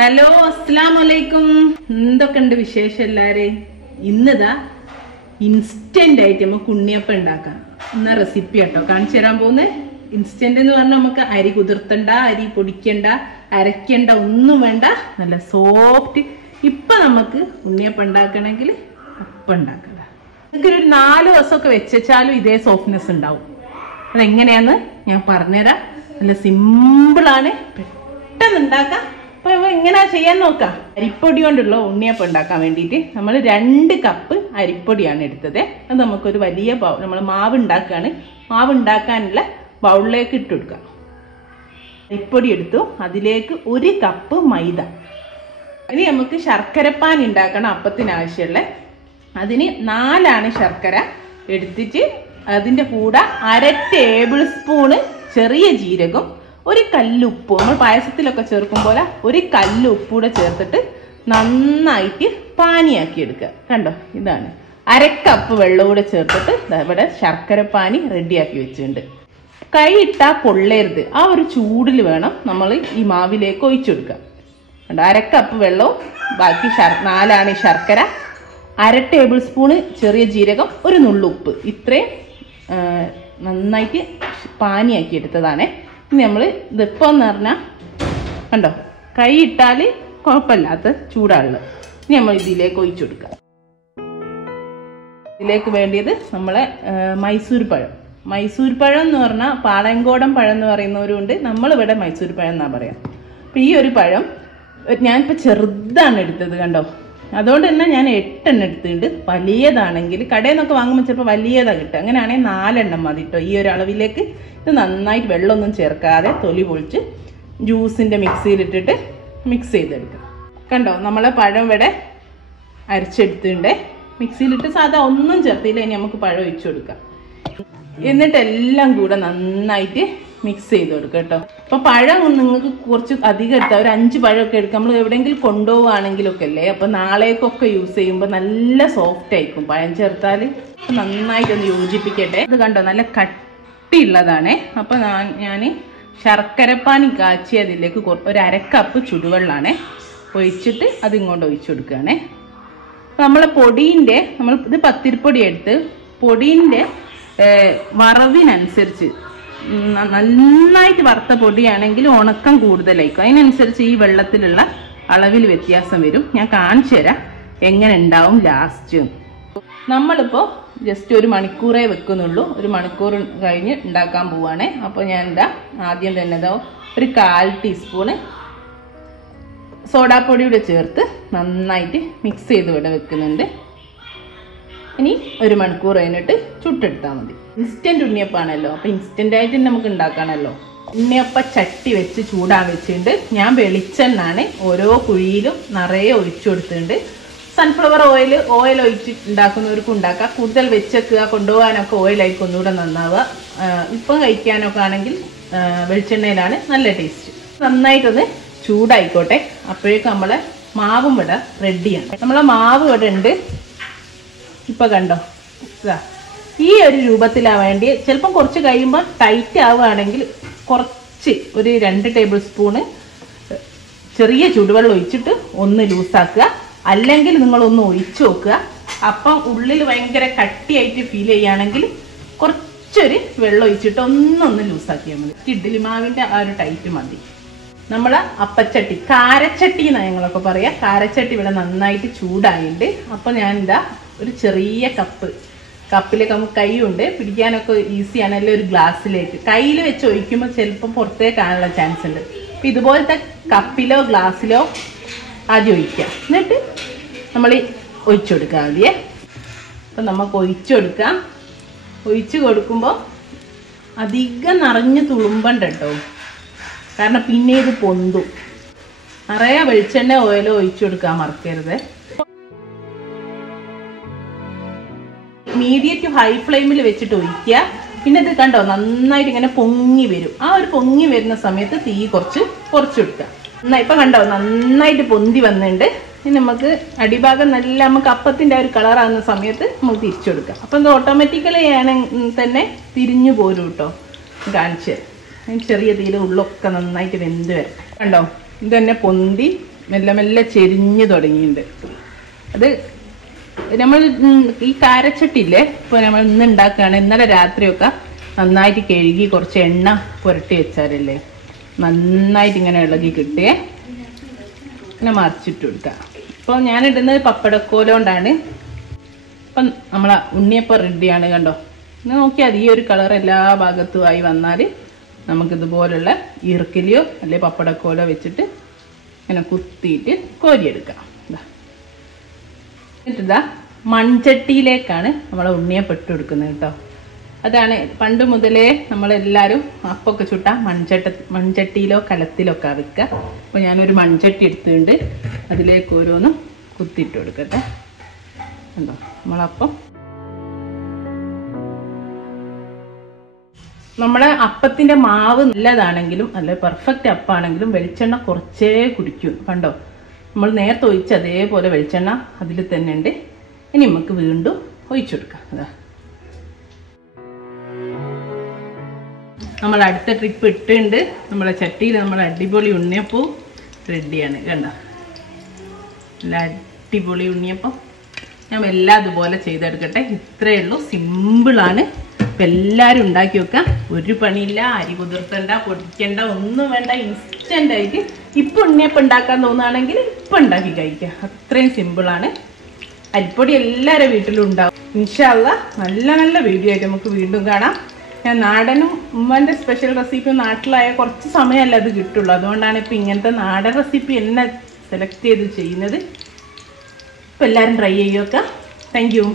Hello അസ്സലാമലൈക്കും. എന്തൊക്കെയുണ്ട് വിശേഷം എല്ലാവരെയും? ഇന്നിതാ ഇൻസ്റ്റന്റ് ആയിട്ട് നമുക്ക് ഉണ്ണിയപ്പം ഉണ്ടാക്കാം എന്ന റെസിപ്പി കേട്ടോ കാണിച്ചു തരാൻ പോകുന്നത്. ഇൻസ്റ്റന്റ് എന്ന് പറഞ്ഞാൽ നമുക്ക് അരി കുതിർത്തണ്ട, അരി പൊടിക്കണ്ട, അരയ്ക്കണ്ട, ഒന്നും വേണ്ട. നല്ല സോഫ്റ്റ്. ഇപ്പൊ നമുക്ക് ഉണ്ണിയപ്പം ഉണ്ടാക്കണമെങ്കിൽ അപ്പം ഉണ്ടാക്കണ്ട. നിങ്ങൾക്ക് ഒരു 4 ദിവസമൊക്കെ വെച്ചാലും ഇതേ സോഫ്റ്റ്നെസ് ഉണ്ടാവും. അതെങ്ങനെയാന്ന് ഞാൻ പറഞ്ഞുതരാം. നല്ല സിമ്പിളാണ്, പെട്ടെന്ന് ഉണ്ടാക്കാം. അപ്പൊ എങ്ങനെയാ ചെയ്യാൻ നോക്കാം. അരിപ്പൊടി കൊണ്ടുള്ള ഉണ്ണിയപ്പം ഉണ്ടാക്കാൻ വേണ്ടിയിട്ട് നമ്മൾ 2 കപ്പ് അരിപ്പൊടിയാണ് എടുത്തത്. അത് നമുക്കൊരു വലിയ ബൗൾ, നമ്മൾ മാവ് ഉണ്ടാക്കുകയാണ്, മാവ് ഉണ്ടാക്കാനുള്ള ബൗളിലേക്ക് ഇട്ട് കൊടുക്കാം. അരിപ്പൊടി എടുത്തു, അതിലേക്ക് 1 കപ്പ് മൈദ. ഇനി നമുക്ക് ശർക്കരപ്പാൻ ഉണ്ടാക്കണം അപ്പത്തിന് ആവശ്യമുള്ള. അതിന് 4 ശർക്കര എടുത്തിട്ട് അതിൻ്റെ കൂടെ 1/2 ടേബിൾ സ്പൂണ് ചെറിയ ജീരകം, 1 കല്ലുപ്പ്, നമ്മൾ പായസത്തിലൊക്കെ ചേർക്കും പോലെ 1 കല്ലുപ്പ് കൂടെ ചേർത്തിട്ട് നന്നായിട്ട് പാനിയാക്കി എടുക്കുക. കണ്ടോ, ഇതാണ് 1/2 കപ്പ് വെള്ളം കൂടെ ചേർത്തിട്ട് ഇവിടെ ശർക്കരപ്പാനി റെഡിയാക്കി വെച്ചിട്ടുണ്ട്. കൈ ഇട്ടാൽ പൊള്ളരുത്, ആ ഒരു ചൂടിൽ വേണം നമ്മൾ ഈ മാവിലേക്ക് ഒഴിച്ചു കൊടുക്കുക. കണ്ടോ, 1/2 കപ്പ് വെള്ളവും ബാക്കി 4 ശർക്കര, 1/2 ടേബിൾ സ്പൂണ് ചെറിയ ജീരകം, 1 നുള്ളുപ്പ്, ഇത്രയും നന്നായിട്ട് പാനിയാക്കി എടുത്തതാണ്. ഇനി നമ്മൾ ഇതിപ്പോൾ എന്ന് പറഞ്ഞാൽ കണ്ടോ, കൈ ഇട്ടാൽ കുഴപ്പമില്ലാത്ത ചൂടാണുള്ളത്. ഇനി നമ്മൾ ഇതിലേക്ക് ഒഴിച്ചു കൊടുക്കുക. ഇതിലേക്ക് വേണ്ടിയത് നമ്മളെ മൈസൂർ പഴം. മൈസൂർ പഴം എന്ന് പറഞ്ഞാൽ പാളയംകോടൻ പഴം എന്ന് പറയുന്നവരുണ്ട്, നമ്മളിവിടെ മൈസൂർ പഴം എന്നാണ് പറയാം. അപ്പം ഈ ഒരു പഴം ഞാനിപ്പോൾ ചെറുതാണ് എടുത്തത്, കണ്ടോ. അതുകൊണ്ട് തന്നെ ഞാൻ 8 എടുത്തിട്ടുണ്ട്. വലിയതാണെങ്കിൽ കടയിൽ നിന്നൊക്കെ വാങ്ങുമ്പോൾ ചിലപ്പോൾ വലിയതാണ് കിട്ടുക. അങ്ങനെയാണെങ്കിൽ 4 മതി കേട്ടോ ഈ ഒരു അളവിലേക്ക്. ഇത് നന്നായിട്ട് വെള്ളമൊന്നും ചേർക്കാതെ തൊലി പൊളിച്ച് ജ്യൂസിൻ്റെ മിക്സിയിലിട്ടിട്ട് മിക്സ് ചെയ്തെടുക്കുക. കണ്ടോ, നമ്മളെ പഴം ഇവിടെ അരച്ചെടുത്തിട്ടുണ്ട്. മിക്സിയിലിട്ട് സാധാ ഒന്നും ചേർത്തില്ല. ഇനി നമുക്ക് പഴം ഒഴിച്ചു കൊടുക്കാം. എന്നിട്ട് എല്ലാം കൂടെ നന്നായിട്ട് മിക്സ് ചെയ്ത് കൊടുക്കുക കേട്ടോ. അപ്പോൾ പഴം നിങ്ങൾക്ക് കുറച്ച് അധികം എടുത്താൽ ഒരു 5 പഴമൊക്കെ എടുക്കാം. നമ്മൾ എവിടെയെങ്കിലും കൊണ്ടുപോവുകയാണെങ്കിലൊക്കെ അല്ലേ, അപ്പോൾ നാളേക്കൊക്കെ യൂസ് ചെയ്യുമ്പോൾ നല്ല സോഫ്റ്റ് ആയിരിക്കും പഴം ചേർത്താൽ. നന്നായിട്ടൊന്ന് യോജിപ്പിക്കട്ടെ. ഇത് കണ്ടോ, നല്ല കട്ടിയുള്ളതാണ്. അപ്പോൾ ഞാൻ ശർക്കരപ്പാനി കാച്ചി അതിലേക്ക് ഒരു 1/2 കപ്പ് ചുടുവെള്ളമാണ് ഒഴിച്ചിട്ട് അതിങ്ങോട്ട് ഒഴിച്ചു കൊടുക്കുകയാണ്. അപ്പോൾ നമ്മളെ പൊടീൻ്റെ, നമ്മൾ ഇത് പത്തിരിപ്പൊടി എടുത്ത് പൊടീൻ്റെ വറവിനനുസരിച്ച്, നന്നായിട്ട് വറുത്ത പൊടിയാണെങ്കിൽ ഉണക്കം കൂടുതലായിരിക്കും. അതിനനുസരിച്ച് ഈ വെള്ളത്തിലുള്ള അളവിൽ വ്യത്യാസം വരും. ഞാൻ കാണിച്ചു തരാം എങ്ങനെ ഉണ്ടാവും ലാസ്റ്റ്. നമ്മളിപ്പോൾ ജസ്റ്റ് 1 മണിക്കൂറേ വെക്കുന്നുള്ളൂ. 1 മണിക്കൂർ കഴിഞ്ഞ് ഉണ്ടാക്കാൻ പോവുകയാണ്. അപ്പോൾ ഞാൻ ആദ്യം തന്നെ ഒരു 1/4 ടീസ്പൂണ് സോഡാപ്പൊടിയുടെ ചേർത്ത് നന്നായിട്ട് മിക്സ് ചെയ്ത് ഇവിടെ വെക്കുന്നുണ്ട്. ഇനി 1 മണിക്കൂർ കഴിഞ്ഞിട്ട് ചുട്ടെടുത്താൽ മതി. ഇൻസ്റ്റൻറ്റ് ഉണ്ണിയപ്പാണല്ലോ, അപ്പോൾ ഇൻസ്റ്റൻ്റായിട്ട് നമുക്ക് ഉണ്ടാക്കാണല്ലോ. ഉണ്ണിയപ്പ ചട്ടി വെച്ച് ചൂടാൻ വെച്ചിട്ടുണ്ട്. ഞാൻ വെളിച്ചെണ്ണാണ് ഓരോ കുഴിയിലും നിറയെ ഒഴിച്ചു കൊടുത്തിട്ടുണ്ട്. സൺഫ്ലവർ ഓയിൽ ഒഴിച്ച് ഉണ്ടാക്കുന്നവർക്കും ഉണ്ടാക്കാം. കൂടുതൽ വെച്ചേക്കുക, കൊണ്ടുപോകാനൊക്കെ ഓയിലായിരിക്കും ഒന്നുകൂടെ നന്നാവുക. ഇപ്പം കഴിക്കാനൊക്കെ ആണെങ്കിൽ വെളിച്ചെണ്ണയിലാണ് നല്ല ടേസ്റ്റ്. നന്നായിട്ടൊന്ന് ചൂടായിക്കോട്ടെ. അപ്പോഴേക്കും നമ്മളെ മാവും ഇവിടെ റെഡിയാണ്. നമ്മളെ മാവ് ഇവിടെ ഉണ്ട്. ഇപ്പം കണ്ടോ, ഇതാ ഈ ഒരു രൂപത്തിലാണ് വേണ്ടി. ചിലപ്പം കുറച്ച് കഴിയുമ്പോൾ ടൈറ്റ് ആവുകയാണെങ്കിൽ കുറച്ച് ഒരു 2 ടേബിൾ സ്പൂണ് ചെറിയ ചൂടുവെള്ളം ഒഴിച്ചിട്ട് ഒന്ന് ലൂസാക്കുക. അല്ലെങ്കിൽ നിങ്ങളൊന്ന് ഒഴിച്ച് നോക്കുക. അപ്പം ഉള്ളിൽ ഭയങ്കര കട്ടിയായിട്ട് ഫീൽ ചെയ്യുകയാണെങ്കിൽ കുറച്ചൊരു വെള്ളം ഒഴിച്ചിട്ട് ഒന്നൊന്ന് ലൂസാക്കിയാൽ മതി. ഇഡ്ഡലി മാവിൻ്റെ ആ ഒരു ടൈറ്റ് മതി. നമ്മൾ അപ്പച്ചട്ടി, കാരച്ചട്ടി എന്നാണ് ഞങ്ങളൊക്കെ പറയാം. കാരച്ചട്ടി ഇവിടെ നന്നായിട്ട് ചൂടായിട്ടുണ്ട്. അപ്പോൾ ഞാനിതാ ഒരു ചെറിയ കപ്പിലേക്ക് നമുക്ക് കൈയുണ്ട് പിടിക്കാനൊക്കെ ഈസിയാണ്. അല്ലെങ്കിൽ ഒരു ഗ്ലാസ്സിലേക്ക് കയ്യിൽ വെച്ച് ഒഴിക്കുമ്പോൾ ചിലപ്പോൾ പുറത്തേക്കാണുള്ള ചാൻസ് ഉണ്ട്. അപ്പം ഇതുപോലത്തെ കപ്പിലോ ഗ്ലാസ്സിലോ ആദ്യം ഒഴിക്കുക. എന്നിട്ട് നമ്മൾ ഒഴിച്ചു കൊടുക്കുക ആദ്യം. അപ്പം നമുക്ക് ഒഴിച്ചു കൊടുക്കാം. ഒഴിച്ചു കൊടുക്കുമ്പോൾ അധികം നിറഞ്ഞ് തുളുമ്പണ്ട കേട്ടോ, കാരണം പിന്നെ ഇത് പൊന്തും. നിറയെ വെളിച്ചെണ്ണ ഓയിലോ ഒഴിച്ചു കൊടുക്കാൻ മറക്കരുത്. മീഡിയം ടു ഹൈ ഫ്ലെയിമിൽ വെച്ചിട്ട് ഒഴിക്കുക. പിന്നെ ഇത് കണ്ടോ നന്നായിട്ട് ഇങ്ങനെ പൊങ്ങി വരും. ആ ഒരു പൊങ്ങി വരുന്ന സമയത്ത് തീ കുറച്ച് കൊടുക്കുക. ഇപ്പം കണ്ടോ നന്നായിട്ട് പൊന്തി വന്നിട്ടുണ്ട്. ഇനി നമുക്ക് അടിഭാഗം നല്ല നമുക്ക് അപ്പത്തിൻ്റെ ആ ഒരു കളറാകുന്ന സമയത്ത് നമുക്ക് തിരിച്ചു കൊടുക്കാം. അപ്പം ഇത് ഓട്ടോമാറ്റിക്കലി തന്നെ തിരിഞ്ഞു പോരും കേട്ടോ. കാണിച്ച് ചെറിയ തീയിൽ ഉള്ളൊക്കെ നന്നായിട്ട് വെന്ത് വരും. കണ്ടോ, ഇത് തന്നെ പൊന്തി മെല്ലെ മെല്ലെ ചെരിഞ്ഞ് തുടങ്ങിയിട്ടുണ്ട്. അത് നമ്മൾ ഈ കാരച്ചട്ടില്ലേ, ഇപ്പോൾ നമ്മൾ ഇന്ന് ഉണ്ടാക്കുകയാണ്, ഇന്നലെ രാത്രിയൊക്കെ നന്നായിട്ട് കഴുകി കുറച്ച് എണ്ണ പുരട്ടി വെച്ചാലല്ലേ നന്നായിട്ട് ഇങ്ങനെ ഇളകി കിട്ടിയേ. ഇങ്ങനെ മറിച്ചിട്ട് കൊടുക്കുക. ഇപ്പോൾ ഞാനിടുന്നത് പപ്പടക്കോല കൊണ്ടാണ്. അപ്പം നമ്മളെ ഉണ്ണിയപ്പം റെഡിയാണ്. കണ്ടോ, ഇന്ന് നോക്കിയാൽ ഈ ഒരു കളർ എല്ലാ ഭാഗത്തും ആയി വന്നാൽ നമുക്കിതുപോലുള്ള ഈർക്കിലിയോ അല്ലെങ്കിൽ പപ്പടക്കോലോ വെച്ചിട്ട് ഇങ്ങനെ കുത്തിയിട്ട് കോരിയെടുക്കാം. എന്നിട്ടിതാ മൺചട്ടിയിലേക്കാണ് നമ്മളെ ഉണ്ണിയപ്പം ഇട്ട് കൊടുക്കുന്നത് കേട്ടോ. അതാണ് പണ്ട് മുതലേ നമ്മളെല്ലാവരും അപ്പമൊക്കെ ചുട്ടാൽ മൺചട്ടിയിലോ കലത്തിലൊക്കെ വെക്കുക. അപ്പോൾ ഞാനൊരു മൺചട്ടി എടുത്തുകൊണ്ട് അതിലേക്ക് ഓരോന്നും കുത്തിയിട്ട് കൊടുക്കട്ടെ. കണ്ടോ, നമ്മളപ്പം നമ്മുടെ അപ്പത്തിൻ്റെ മാവ് നല്ലതാണെങ്കിലും അല്ലെ പെർഫെക്റ്റ് അപ്പാണെങ്കിലും വെളിച്ചെണ്ണ കുറച്ചേ കുടിക്കും. കണ്ടോ, നമ്മൾ നേരത്തെ ഒഴിച്ച് അതേപോലെ വെളിച്ചെണ്ണ അതിൽ തന്നെ ഉണ്ട്. ഇനി നമുക്ക് വീണ്ടും ഒഴിച്ചു കൊടുക്കാം. അതാ നമ്മൾ അടുത്ത ട്രിപ്പ് ഇട്ടുണ്ട്. നമ്മളെ ചട്ടിയിൽ നമ്മളെ അടിപൊളി ഉണ്ണിയപ്പവും റെഡിയാണ്. കണ്ടോ, നല്ല അടിപൊളി ഉണ്ണിയപ്പം. ഞാൻ എല്ലാം അതുപോലെ ചെയ്തെടുക്കട്ടെ. ഇത്രയേ ഉള്ളൂ, സിമ്പിളാണ്. അപ്പം എല്ലാവരും ഉണ്ടാക്കി വെക്കാം. ഒരു പണിയില്ല, അരി കുതിർത്തണ്ട, പൊടിക്കണ്ട, ഒന്നും വേണ്ട. ഇൻസ്റ്റൻ്റായിട്ട് ഇപ്പം ഉണ്ണിയപ്പം ഉണ്ടാക്കാൻ തോന്നുകയാണെങ്കിൽ ഇപ്പം ഉണ്ടാക്കി കഴിക്കാം. അത്രയും സിമ്പിളാണ്. അരിപ്പൊടി എല്ലാവരുടെ വീട്ടിലും ഉണ്ടാവും. ഇൻഷാ അല്ലാ നല്ല നല്ല വീഡിയോ ആയിട്ട് നമുക്ക് വീണ്ടും കാണാം. ഞാൻ നാടനും ഉമ്മൻ്റെ സ്പെഷ്യൽ റെസിപ്പിയും നാട്ടിലായ കുറച്ച് സമയമല്ല അത് കിട്ടുള്ളൂ. അതുകൊണ്ടാണ് ഇപ്പം ഇങ്ങനത്തെ നാടൻ റെസിപ്പി എന്നെ സെലക്ട് ചെയ്ത് ചെയ്യുന്നത്. അപ്പോൾ എല്ലാവരും ട്രൈ ചെയ്യുക. Thank you.